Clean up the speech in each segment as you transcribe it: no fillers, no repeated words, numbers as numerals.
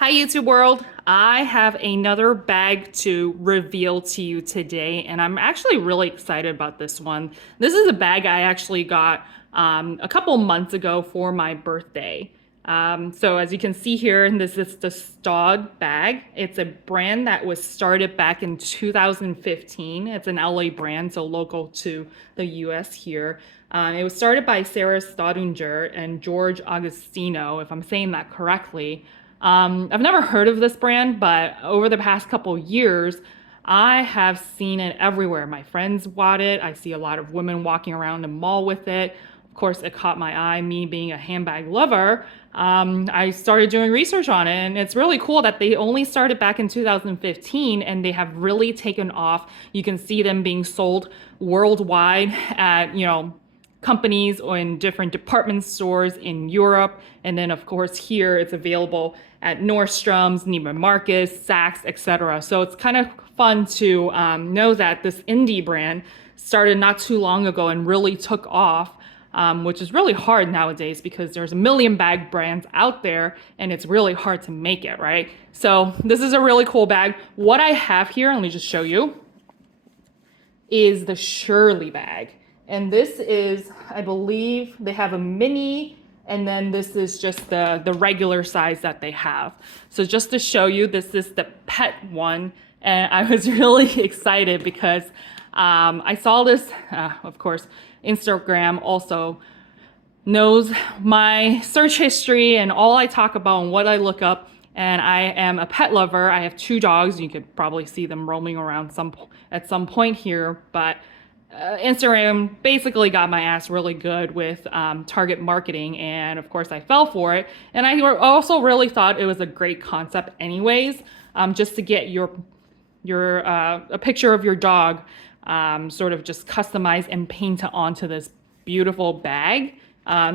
Hi YouTube world. I have another bag to reveal to you today, and I'm actually really excited about this one. This is a bag I actually got a couple months ago for my birthday. So as you can see here, this is the Staud bag. It's a brand that was started back in 2015. It's an LA brand, so local to the US here. It was started by Sarah Staudinger and George Augustino, if I'm saying that correctly. I've never heard of this brand, but over the past couple years, I have seen it everywhere. My friends bought it. I see a lot of women walking around the mall with it. Of course, it caught my eye, me being a handbag lover. I started doing research on it, and it's really cool that they only started back in 2015 and they have really taken off. You can see them being sold worldwide at, companies or in different department stores in Europe. And then of course here it's available at Nordstrom's, Neiman Marcus, Saks, etc. So it's kind of fun to know that this indie brand started not too long ago and really took off, which is really hard nowadays because there's a million bag brands out there and it's really hard to make it, right? So this is a really cool bag. What I have here, let me just show you, is the Shirley bag. And this is, I believe they have a mini, and then this is just the regular size that they have. So just to show you, this is the pet one. And I was really excited because I saw this, of course, Instagram also knows my search history and all I talk about and what I look up. And I am a pet lover. I have 2 dogs. You could probably see them roaming around at some point here, but Instagram basically got my ass really good with target marketing, and of course I fell for it. And I also really thought it was a great concept anyways, just to get a picture of your dog sort of just customized and paint it onto this beautiful bag,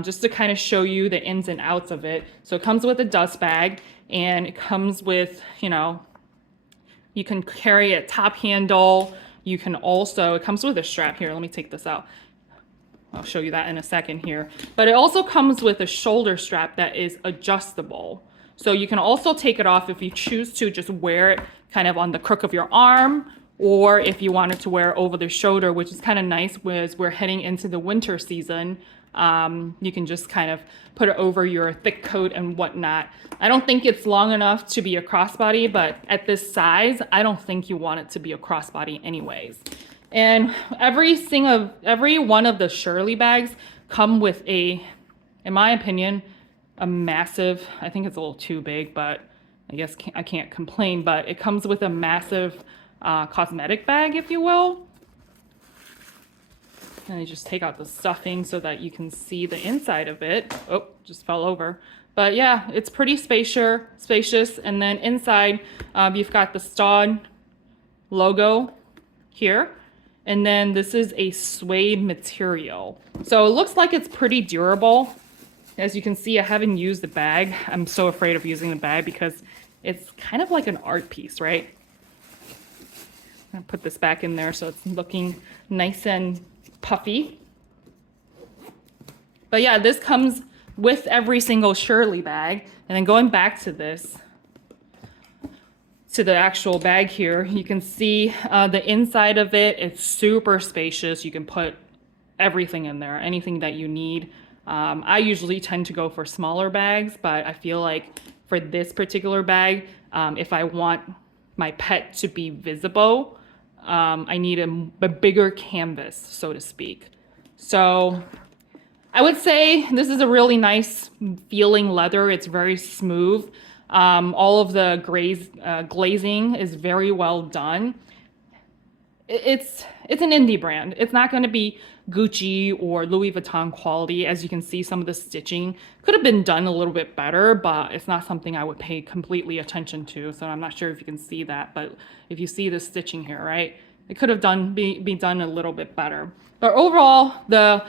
just to kind of show you the ins and outs of it. So it comes with a dust bag, and it comes with, you can carry a top handle. You can also, it comes with a strap here. Let me take this out. I'll show you that in a second here. But it also comes with a shoulder strap that is adjustable. So you can also take it off if you choose to just wear it kind of on the crook of your arm, or if you wanted to wear it over the shoulder, which is kind of nice as we're heading into the winter season. You can just kind of put it over your thick coat and whatnot. I don't think it's long enough to be a crossbody, but at this size, I don't think you want it to be a crossbody anyways. And every one of the Shirley bags come with in my opinion, a massive, I think it's a little too big, but I guess I can't complain, but it comes with a massive cosmetic bag, if you will. And I just take out the stuffing so that you can see the inside of it. Oh, just fell over. But yeah, it's pretty spacious. And then inside, you've got the Staud logo here. And then this is a suede material. So it looks like it's pretty durable. As you can see, I haven't used the bag. I'm so afraid of using the bag because it's kind of like an art piece, right? I'm gonna put this back in there so it's looking nice and puffy. But yeah, this comes with every single Shirley bag. And then going back to this, to the actual bag here, you can see the inside of it. It's super spacious. You can put everything in there, anything that you need. I usually tend to go for smaller bags, but I feel like for this particular bag, if I want my pet to be visible, I need a bigger canvas, so to speak. So I would say this is a really nice feeling leather. It's very smooth. All of the glazing is very well done. It's an indie brand. It's not going to be Gucci or Louis Vuitton quality. As you can see, some of the stitching could have been done a little bit better, but it's not something I would pay completely attention to. So I'm not sure if you can see that, but if you see the stitching here, right? It could have be done a little bit better. But overall, the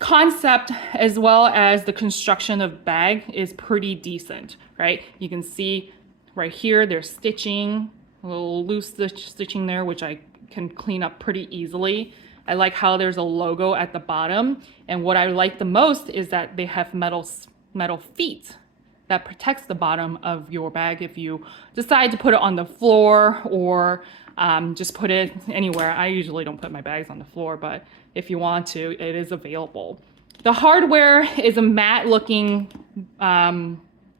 concept as well as the construction of bag is pretty decent, right? You can see right here, there's stitching, a little loose stitching there, which I can clean up pretty easily. I like how there's a logo at the bottom. And what I like the most is that they have metal feet that protects the bottom of your bag if you decide to put it on the floor or just put it anywhere. I usually don't put my bags on the floor, but if you want to, it is available. The hardware is a matte looking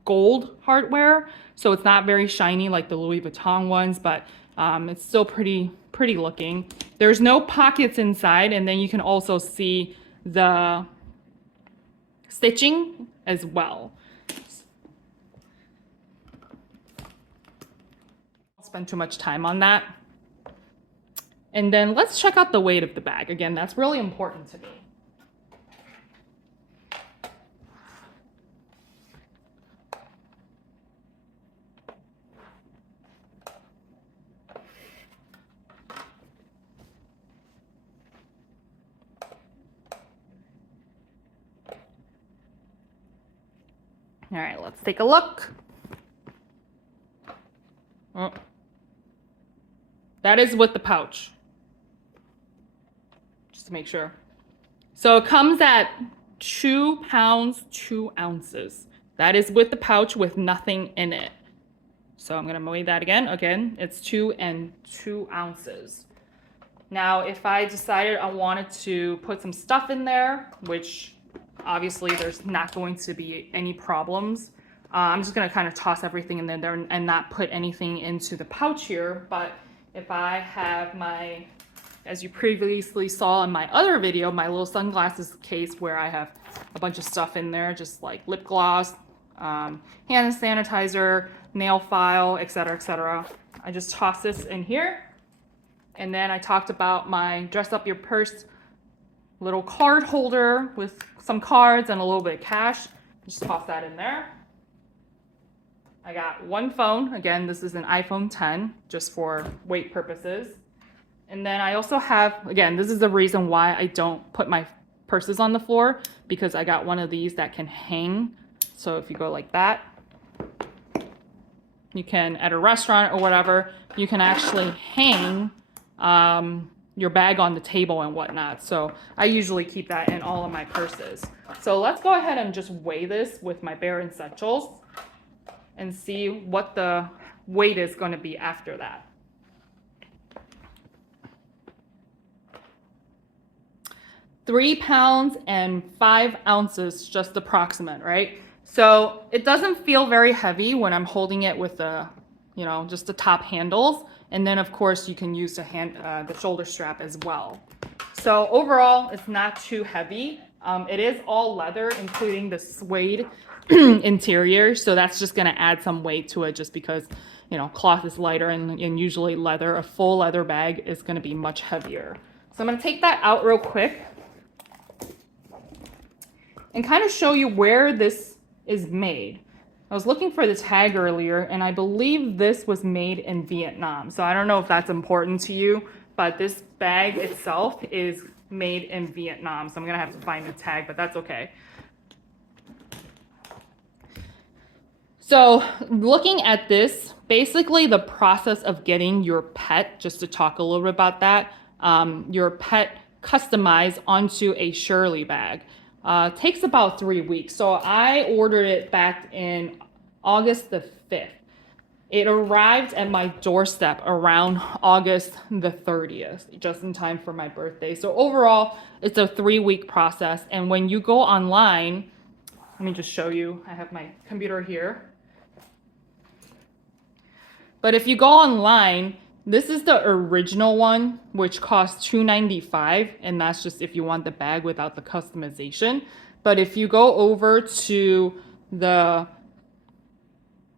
gold hardware, so it's not very shiny like the Louis Vuitton ones, but it's still pretty looking. There's no pockets inside, and then you can also see the stitching as well. I'll spend too much time on that. And then let's check out the weight of the bag. Again, that's really important to me. All right, let's take a look. Oh. That is with the pouch. Just to make sure. So it comes at 2 pounds, 2 ounces. That is with the pouch with nothing in it. So I'm gonna weigh that again. Again, it's 2 and 2 ounces. Now, if I decided I wanted to put some stuff in there, which obviously there's not going to be any problems. I'm just gonna kind of toss everything in there and not put anything into the pouch here. But if I have my, as you previously saw in my other video, my little sunglasses case where I have a bunch of stuff in there, just like lip gloss, hand sanitizer, nail file, etc., etc. I just toss this in here. And then I talked about my dress up your purse little card holder with some cards and a little bit of cash. Just toss that in there. I got one phone. Again, this is an iPhone 10, just for weight purposes. And then I also have, again, this is the reason why I don't put my purses on the floor, because I got one of these that can hang. So if you go like that, you can, at a restaurant or whatever, you can actually hang your bag on the table and whatnot. So I usually keep that in all of my purses. So let's go ahead and just weigh this with my bare essentials and see what the weight is going to be after that. £3 pounds and 5 ounces, just approximate, right? So it doesn't feel very heavy when I'm holding it with the, you know, just the top handles. And then of course you can use the shoulder strap as well. So overall, it's not too heavy. It is all leather, including the suede interior. So that's just gonna add some weight to it just because, you know, cloth is lighter and usually leather, a full leather bag is gonna be much heavier. So I'm gonna take that out real quick and kind of show you where this is made. I was looking for the tag earlier, and I believe this was made in Vietnam. So I don't know if that's important to you, but this bag itself is made in Vietnam. So I'm gonna have to find the tag, but that's okay. So looking at this, basically the process of getting your pet, just to talk a little bit about that, your pet customized onto a Shirley bag. Takes about 3 weeks. So I ordered it back in August the 5th. It arrived at my doorstep around August the 30th, just in time for my birthday. So overall, it's a 3-week process. And when you go online, let me just show you. I have my computer here. But if you go online, this is the original one, which costs $2.95, and that's just if you want the bag without the customization. But if you go over to the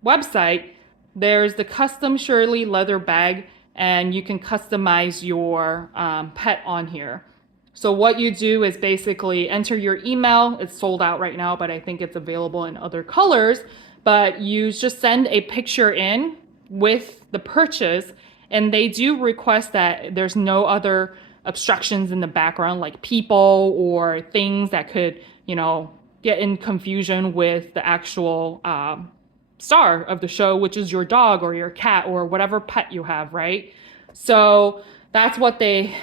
website, there's the custom Shirley leather bag, and you can customize your pet on here. So what you do is basically enter your email. It's sold out right now, but I think it's available in other colors. But you just send a picture in with the purchase, and they do request that there's no other obstructions in the background, like people or things that could, you know, get in confusion with the actual star of the show, which is your dog or your cat or whatever pet you have, right? So that's what they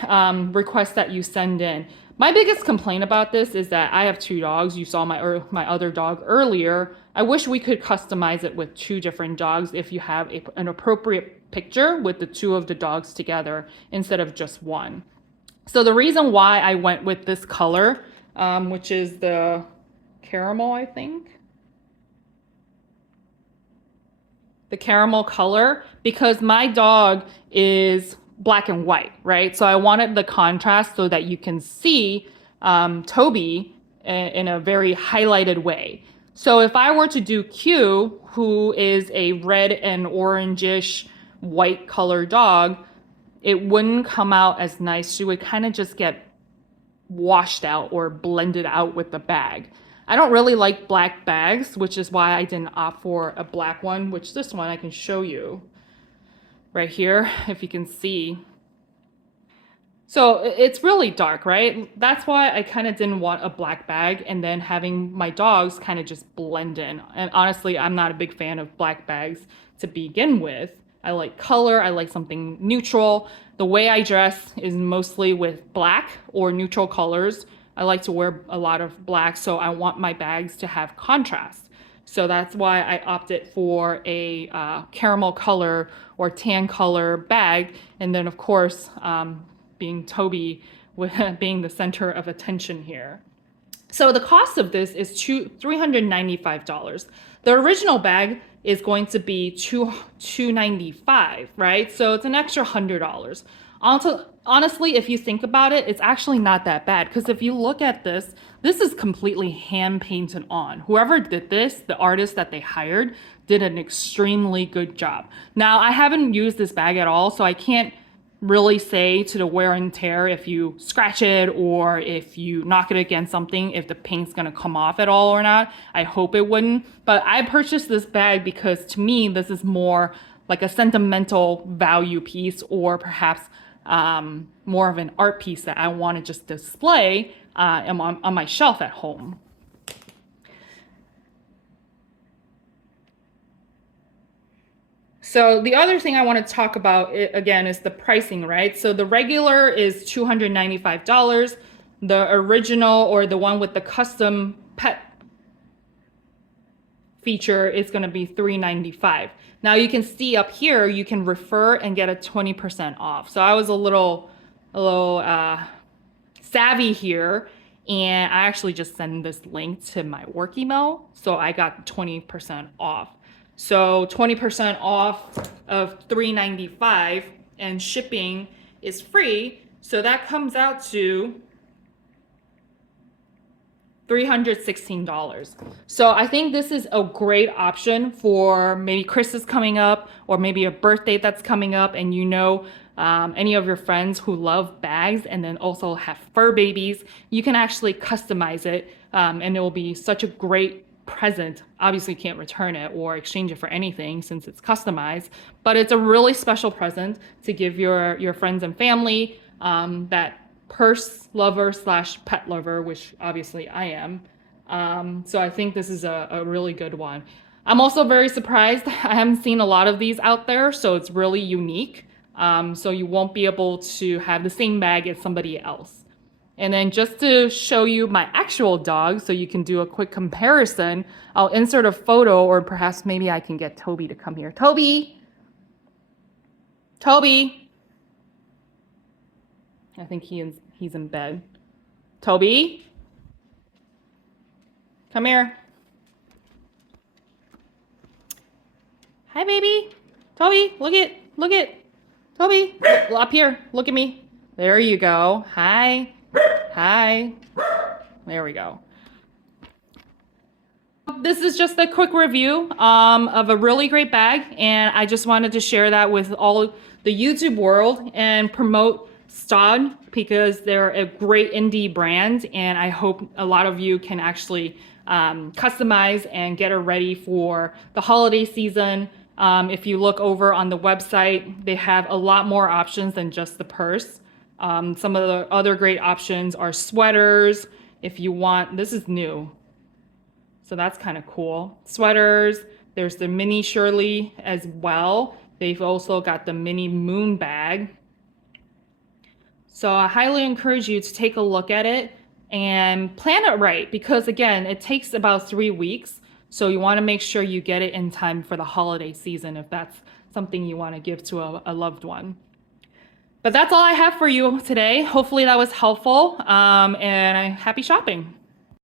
request that you send in. My biggest complaint about this is that I have two dogs. You saw my other dog earlier. I wish we could customize it with two different dogs if you have an appropriate picture with the two of the dogs together instead of just one. So the reason why I went with this color, which is the caramel, I think. The caramel color, because my dog is black and white, right? So I wanted the contrast so that you can see Toby in a very highlighted way. So if I were to do Q, who is a red and orangish white color dog, it wouldn't come out as nice. She would kind of just get washed out or blended out with the bag. I don't really like black bags, which is why I didn't opt for a black one, which this one I can show you right here, if you can see. So it's really dark, right? That's why I kind of didn't want a black bag, and then having my dogs kind of just blend in. And honestly, I'm not a big fan of black bags to begin with. I like color, I like something neutral. The way I dress is mostly with black or neutral colors. I like to wear a lot of black, so I want my bags to have contrast. So that's why I opted for a caramel color or tan color bag. And then of course, being Toby being the center of attention here. So the cost of this is $395. The original bag is going to be $295, right? So it's an extra $100. Honestly, if you think about it, it's actually not that bad, because if you look at this, this is completely hand painted on. Whoever did this, the artist that they hired, did an extremely good job. Now, I haven't used this bag at all, so I can't really say to the wear and tear if you scratch it or if you knock it against something if the paint's gonna come off at all or not. I hope it wouldn't. But I purchased this bag because to me this is more like a sentimental value piece, or perhaps more of an art piece that I want to just display on my shelf at home. So the other thing I want to talk about again is the pricing, right? So the regular is $295. The original, or the one with the custom pet feature, is going to be $395. Now you can see up here, you can refer and get a 20% off. So I was a little savvy here, and I actually just sent this link to my work email. So I got 20% off. So 20% off of $395, and shipping is free. So that comes out to $316. So I think this is a great option for maybe Christmas coming up, or maybe a birthday that's coming up, and you know any of your friends who love bags and then also have fur babies. You can actually customize it, and it will be such a great present. Obviously you can't return it or exchange it for anything since it's customized, but it's a really special present to give your friends and family, that purse lover / pet lover, which obviously I am. So I think this is a really good one. I'm also very surprised. I haven't seen a lot of these out there, so it's really unique. So you won't be able to have the same bag as somebody else. And then just to show you my actual dog, so you can do a quick comparison, I'll insert a photo, or perhaps maybe I can get Toby to come here. Toby! Toby! I think he's in bed. Toby? Come here. Hi, baby. Toby, look it. Toby, up here, look at me. There you go. Hi. There we go. This is just a quick review of a really great bag, and I just wanted to share that with all the YouTube world and promote Staud, because they're a great indie brand, and I hope a lot of you can actually customize and get it ready for the holiday season. If you look over on the website, they have a lot more options than just the purse. Some of the other great options are sweaters. If you want, this is new, so that's kind of cool. Sweaters, there's the mini Shirley as well. They've also got the mini moon bag. So I highly encourage you to take a look at it and plan it right because again, it takes about 3 weeks. So you want to make sure you get it in time for the holiday season if that's something you want to give to a loved one. But that's all I have for you today. Hopefully that was helpful, and happy shopping.